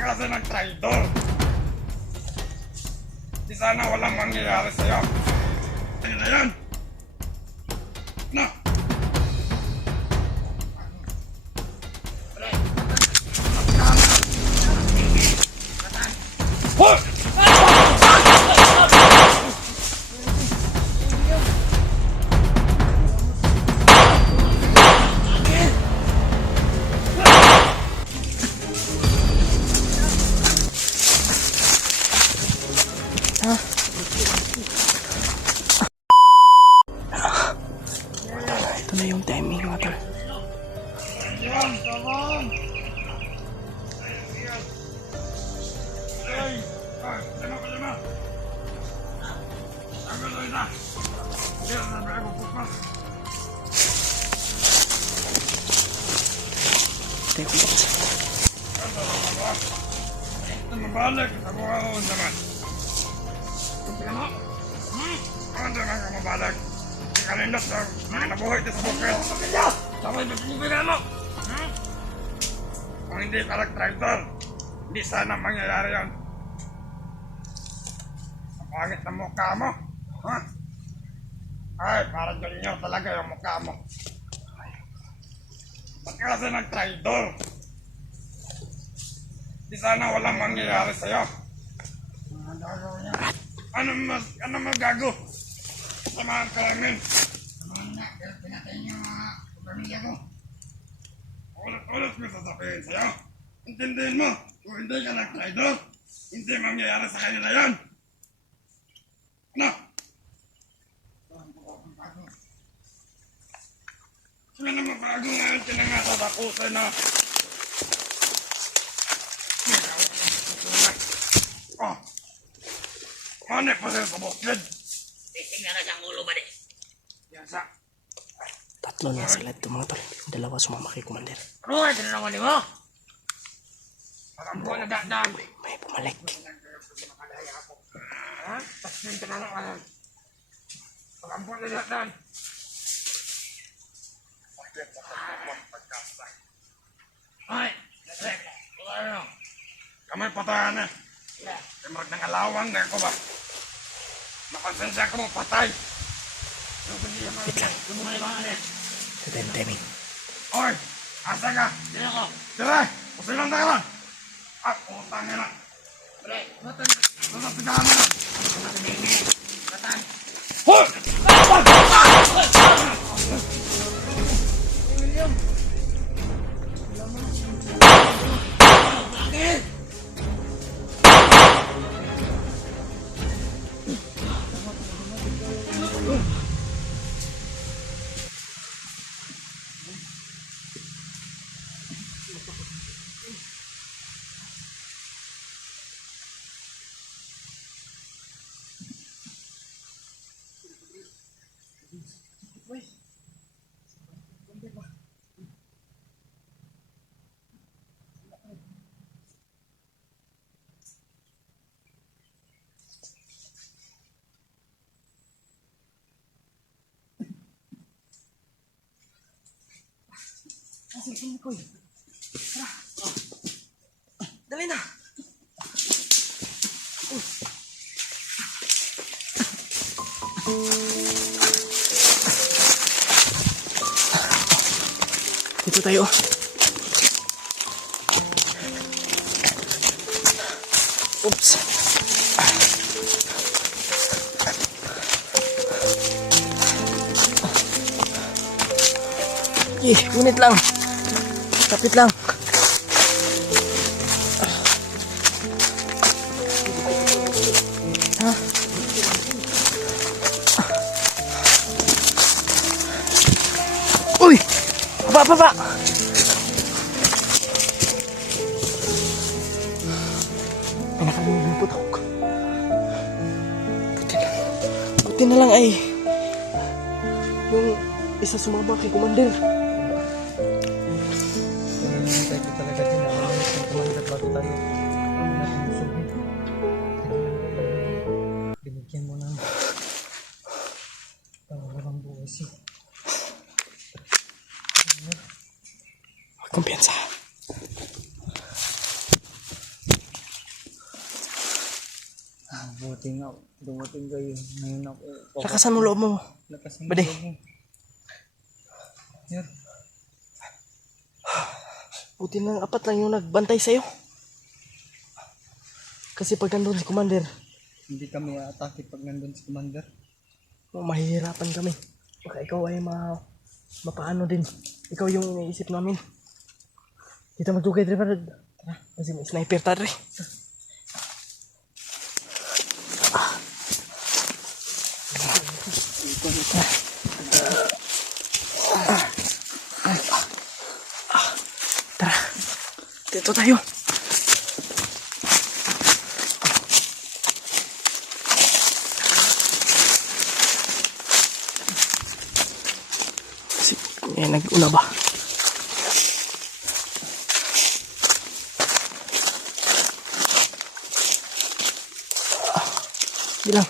Kasi nag-traidor. Di sana walang mangyayari sa'yo. Ano na yan? Na! Hoy! Ito na yung timing mga tol. Yan, tawang! Ay! Ay! Lima ka lima! Ang gano'n na! Yan, nabi ako pupas! Tayo ko box. Ano naman ba? Mabalik! Ako ako naman! Kunti ka na? Ano naman ka mabalik? Hindi ka nindot na nabuhay ka sa bukid! Sabay magbubigan mo! Kung hindi ka nag-tractor, hindi sana mangyayari yun. Ang pangit na mukha mo. Ha? Ay, parang junior talaga yung mukha mo. Ba't ka kasi nag-tractor? Hindi sana walang mangyayari sa'yo. Ano gagawin niya? Ano magago? Samahan ka namin. Samahan na, pero pinatay niyo mga pamilya ko. Ulit ko sasabihin sa'yo. Intindihin mo, kung hindi ka nag-traitor, hindi mangyayari sa kanila yan. Ano? Sila naman bago ngayon kinangasa sa puso na. Oh, manip pa sila sa bukid. Tingnan na siyang ulo ba di? Yan sa. Tatlo na sila ito mga tol. Yung dalawa sumama kay Commander. Roy, tinanong mo? Pakampo na dadaan. May bumalik. Ha? Tapos yung tinanong ka lang. Pakampo na dadaan. Hoy, ano? Kamay patayan eh. Timag ng alawang na ako ba? Nakonsensya ko mo patay. Wait lang. Lumulay ba nga Ito yung timing. Oy! Asa ka? Dito ko. Dire! Usilang tayo lang! Ah, utang nila! Pre, Nasasigahan mo na! Batan. Hoy! Bakit? Dali na! Dito tayo. Oops. Unit lang. Kapit lang. Ha? Uy! Baba! Ay, nakalimutan po ako. Buti na lang ay yung isa sumama kay Commander. Tayo talaga din na yung Commander bago tayo natin binigyan mo ng pangawang buwas eh. Kumpiyansa. Buti nga, dumating kayo. Ngayon ako. Lakasan mo loob mo. Lakasan Bade. mo. Yan. Buti na apat lang yung nagbantay sa'yo. Kasi pag nandun si Commander, Hindi kami atake pag nandun si Commander. mahihirapan kami. Baka ikaw ay mapaano din. Ikaw yung iniisip namin. Kita magdugay, Trevor. Tara, kasi may sniper tayo. Tara, dito tayo. Kasi, nag-una ba? Bilang.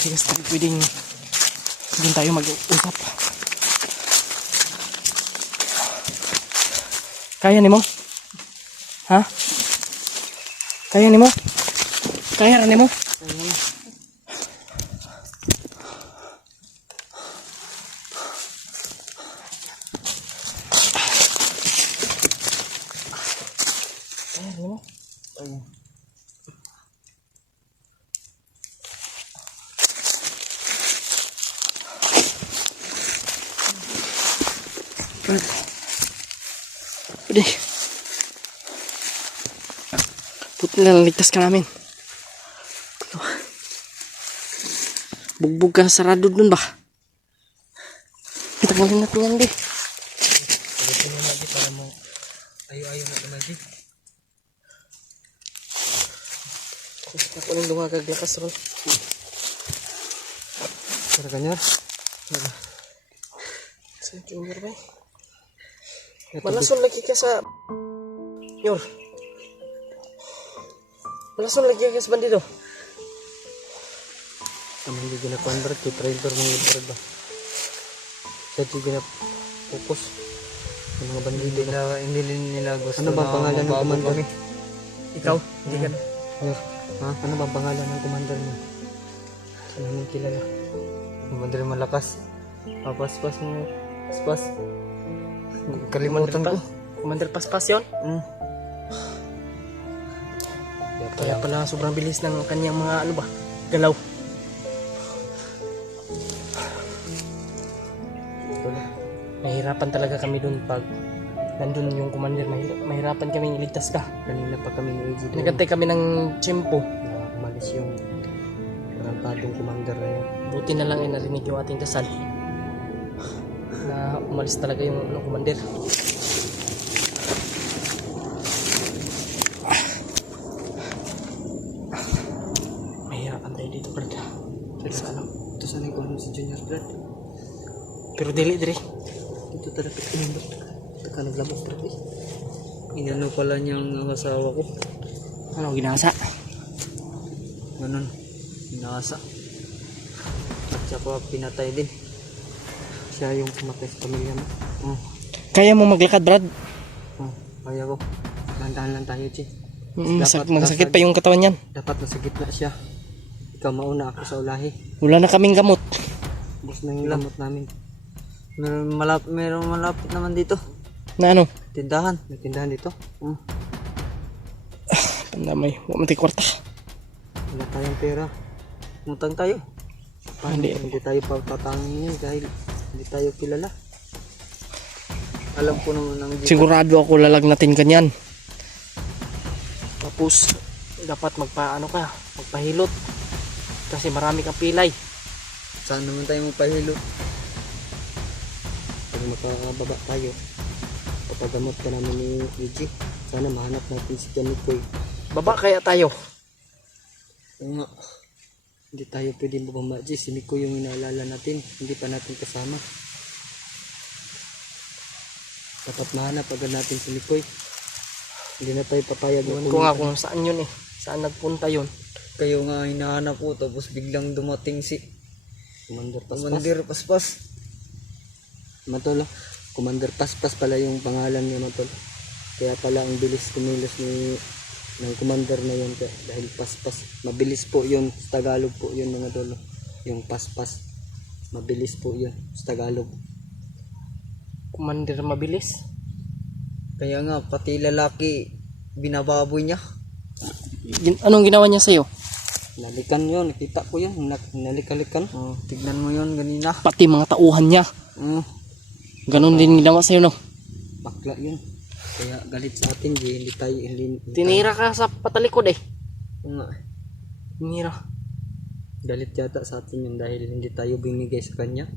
Sige, pwedeng tayo mag-usap. Kaya ni mo? Ha? Kaya ni mo? Kaya ni mo? Pwede. Buti na ligtas ka namin. Bugbog ka sarado dun ba? Tagalin natin yan, di. Pagdating na natin para mo ayo-ayo na ito natin. Ako nang dumagaglakas ron. Para kanya. Sa junior ba? Malason lagi ka sa... Yor. Malason lagi ka sa bandido. Kami hindi gina-convert to trailer mong librad ba? Siya di gina-focus sa mga bandido na hindi nila gusto. Ano bang pangalan ng commander? Ikaw? Hindi ka na. Ha? Ano bang pangalan ng commander mo? Saan namin kilala? Commander malakas. Papaspas mo. Paspas. Kalimutan ko. Commander Paspas yun? Kaya pala sobrang bilis ng kanyang mga ano ba? Galaw. Mahirapan talaga kami dun pag nandun yung commander. Mahirapan kami iligtas ka. Kanina pa kami ni AJ doon. Nagantay kami ng tiyempo. Na umalis yung tarantadong commander na yun. Buti na lang ay narinig yung ating dasal. Na umalis talaga yung commander. Mahirapan tayo dito, Brad. Sana. Ito sana yung ano si Junior Brad. Pero dili, dire. Ito talaga pinindot. Ito ka naglamok Brad eh. Inano pala niyang asawa ko. Ano, ginasa? Ganun. Inasa. At saka pinatay din. Siya yung pumatay sa pamilya mo. Kaya mo maglakad, Brad? Kaya ko. Landahan lang tayo, Chi. Magsakit pa yung katawan yan. Dapat nasa gitna siya. Ikaw mauna, ako sa ulahi. Wala na kaming gamot. Bus na yung lamot namin. Meron malapit naman dito. Na ano? Tindahan. May tindahan dito. Pandamay. Huwag mati kwarta. Wala tayong pera. Utang tayo. Paano Hindi. hindi tayo patatangin dahil hindi tayo kilala. Alam ko naman ang Sigurado ako lalagnatin ka niyan. Tapos, dapat magpahilot. Kasi marami kang pilay. Saan naman tayo magpahilo? Pag makababa tayo, papagamot ka namin ni Luigi. Sana mahanap natin si Janikoy. Baba kaya tayo. Oo nga. Hindi tayo pwede bumaba. Si Miko yung inaalala natin. Hindi pa natin kasama. Dapat mahanap agad natin si Mikoy. Hindi na tayo papayag. Iwan ko nga kung saan yun eh. Saan nagpunta yun. Kayo nga hinahanap po. Tapos biglang dumating si Commander Paspas. Commander Paspas. Matolo. Commander Paspas pala yung pangalan niya mga tol. Kaya pala ang bilis kumilos ng commander na yun dahil Paspas. Mabilis po yun sa Tagalog po yun mga tol. Yung Paspas. Mabilis po yun sa Tagalog. Commander mabilis. Kaya nga pati lalaki binababoy niya. Anong ginawa niya sa'yo? Nalikan yun, nakita ko yun, nalikalikan. Oh, tignan mo yun ganina. Pati mga tauhan niya. Ganon din ginawa sa'yo, no? Bakla yun. Kaya galit sa atin, hindi tayo Tinira ka sa patalikod eh. nga. Tinira. Galit yata sa atin yun dahil hindi tayo binigay sa kanya.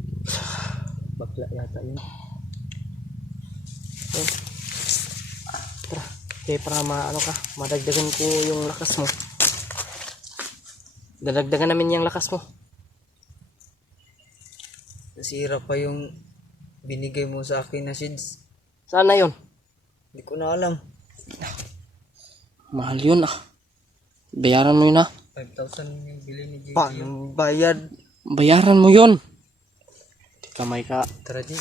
Bakla yata yun. Tara. Okay, para maano ka, madagdagan ko yung lakas mo. Dadagdagan namin yung lakas mo. Nasira pa yung binigay mo sa akin na seeds. Saan na yun? Hindi ko na alam. Mahal yun ah. Bayaran mo yun ah. 5,000 yung bili ni Gigi. Paano bayad? Bayaran mo yun. Di kamay ka. Tara din.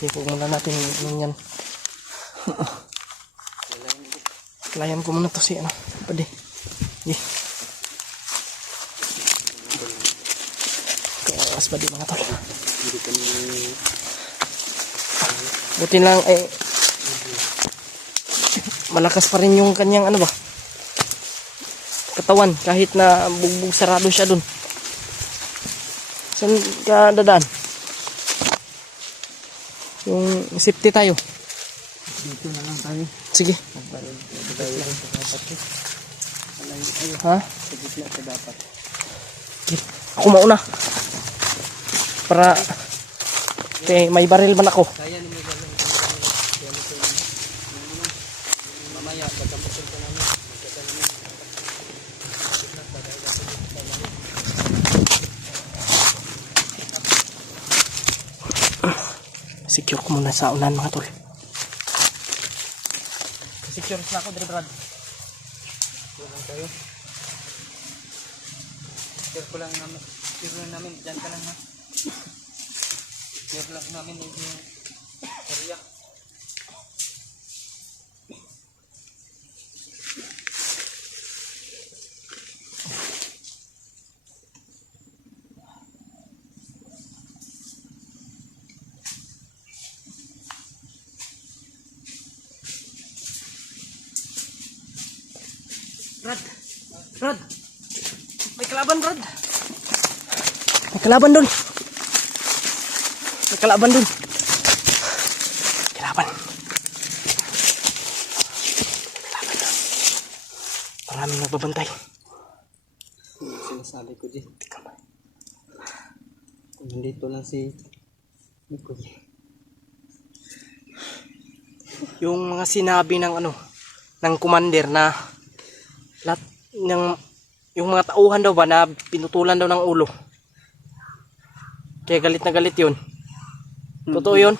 Ipog muna natin yun yan. Layan ko muna to si ano. Pwede. Di. Kawas ba di mga tol? Buti lang eh. Malakas pa rin yung kanyang ano ba? Katawan kahit na bugbog sarado siya dun. Saan ka dadaan? Yung safety tayo. Dito na lang tayo. Sige. Ha? Sa gitna sa dapat. Ako mauna. Para may baril man ako. Kaya ni Miguel lang. Kaya nito naman. Mamaya pagkamusin ko namin. Magkata namin. Secure ko muna sa unan mga tol. Secure na ako, Dre Brad. Tulong tayo. Share ko lang namin. Share lang namin. Diyan ka lang ha. Share lang namin yung area. Brad. May kalaban, Brad. May kalaban dun. May kalaban dun. Kalaban. Kalaban dun. Maraming nagbabantay. Sinasabi ko di. Nandito lang si Nico. Yung mga sinabi ng ano, ng commander na lahat ng yung mga tauhan daw ba na pinutulan daw ng ulo. Kaya galit na galit 'yun. Totoo 'yun?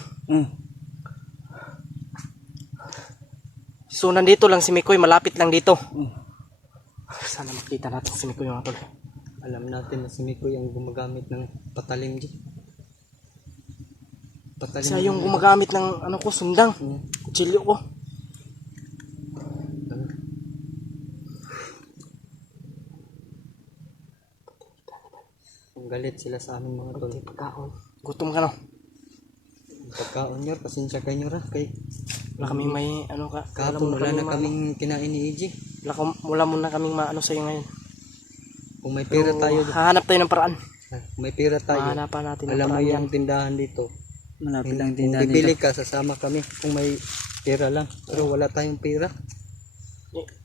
So nandito lang si Mikoy, malapit lang dito. Sana makita natin si Mikoy mga tol. Alam natin na si Nico yung gumagamit ng patalim di. Patalim. Siya yung gumagamit ng ano ko, sundang. Kutsilyo ko. Galit sila sa amin mga tol. Pagkaon. Gutom ka no? Pagkaon nyo, pasensya kayo nyo ra. Kay Wala kaming may ano ka. kahapon wala na kaming kinain ni EJ. Wala muna kaming maano sa'yo ngayon. Kung may pera tayo, Hahanap tayo ng paraan. kung may pera tayo, Mahanapan natin ng alam mo paraan yan. yung tindahan dito. Malapit lang Kung tindahan bibili dito. ka, sasama kami kung may pera lang. Pero wala tayong pera.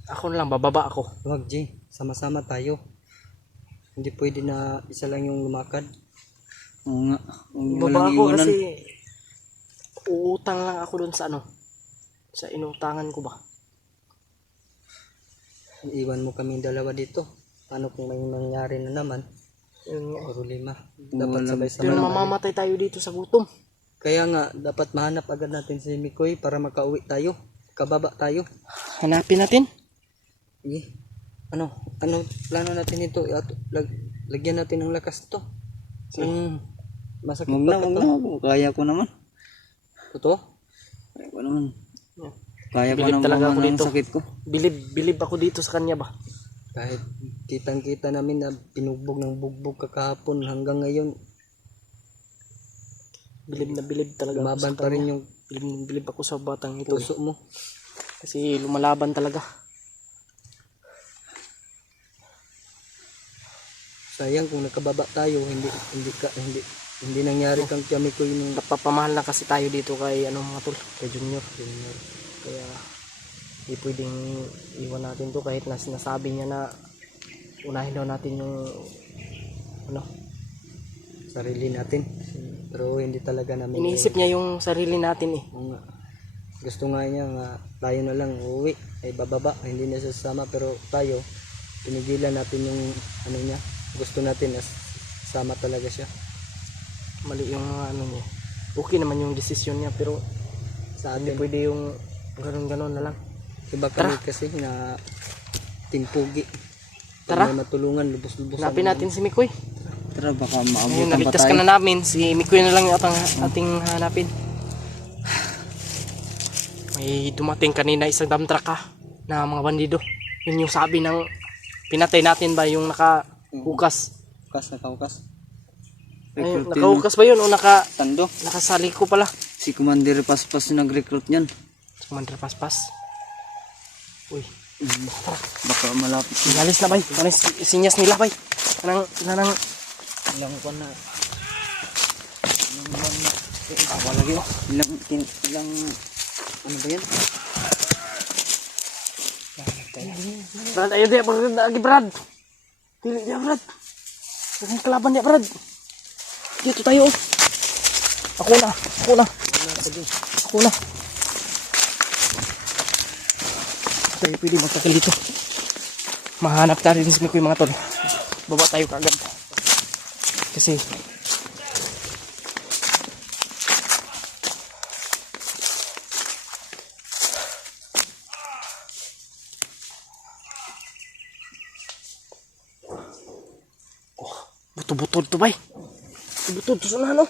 Ako na lang, bababa ako. Huwag G, sama-sama tayo. Hindi pwede na isa lang yung lumakad. Oo nga. Huwag mo Baba lang ako iwanan. kasi uutang lang ako dun sa ano. Sa inutangan ko ba? Iwan mo kami dalawa dito. Paano kung may nangyari na naman? Yun nga. Problema. Dapat Pero sabay-sabay. mamamatay tayo dito sa gutom. Kaya nga, dapat mahanap agad natin si Mikoy para makauwi tayo. Kababa tayo. Hanapin natin. Sige. Ano plano natin ito? Lagyan natin ng lakas to. Masakit Huwag ba na, ito? kaya ko naman. Totoo? Kaya ko naman. Kaya ko Bilib nang talaga ako ng dito. sakit ko. Bilib ako dito sa kanya ba? Kahit kitang-kita namin na pinugbog ng bugbog kakahapon hanggang ngayon, Bilib na bilib talaga ako sa lumaban pa rin kanya. yung Bilib na bilib ako sa batang ito. puso mo. Kasi lumalaban talaga. Sayang kung nakababa tayo, hindi nangyari kang Kiamikoy nung Napapamahal na kasi tayo dito kay mga tol, kay Junior. Kaya hindi pwedeng iwan natin to kahit na sinasabi niya na unahin daw natin yung sarili natin. Pero hindi talaga namin iniisip niya yung sarili natin eh. Oo nga. Gusto nga niya nga tayo na lang uuwi, ay bababa, hindi na sasama, pero tayo pinigilan natin yung niya. Gusto natin na sama talaga siya. Mali yung niya. Okay naman yung desisyon niya pero Sa hindi atin, pwede yung ganon na lang. iba kami kasi na timpugi. Tara. May matulungan, lubos-lubos. Hanapin natin si Mikoy. Tara, baka Ngayon, maabutan pa naligtas ka tayo. na namin. Si Mikoy na lang yung ating hanapin. May dumating kanina isang dump truck na mga bandido. Yun yung sabi ng pinatay natin ba yung nakahukas. Nakaukas. Ay, Recruit yun. nakahukas ba yun o Tando. nakasali ko pala? Si Commander Paspas yung nag-recruit niyan. Commander Paspas. Uy, Baka malapit. inalis na bay. Sinyas nila bay. Anang Ilang ko na. awa lagi oh. Ilang, ano ba yan? Brad, ayo dia Brad lagi Brad. Dili dia Brad. Ang kalaban dia Brad. Dito tayo. Oh. Ako na. Tayo pwede magtakil dito. Mahanap tayo din si Mikoy mga tol. Baba tayo kagad. Kasi buto-buto to bay. Buto to sana no.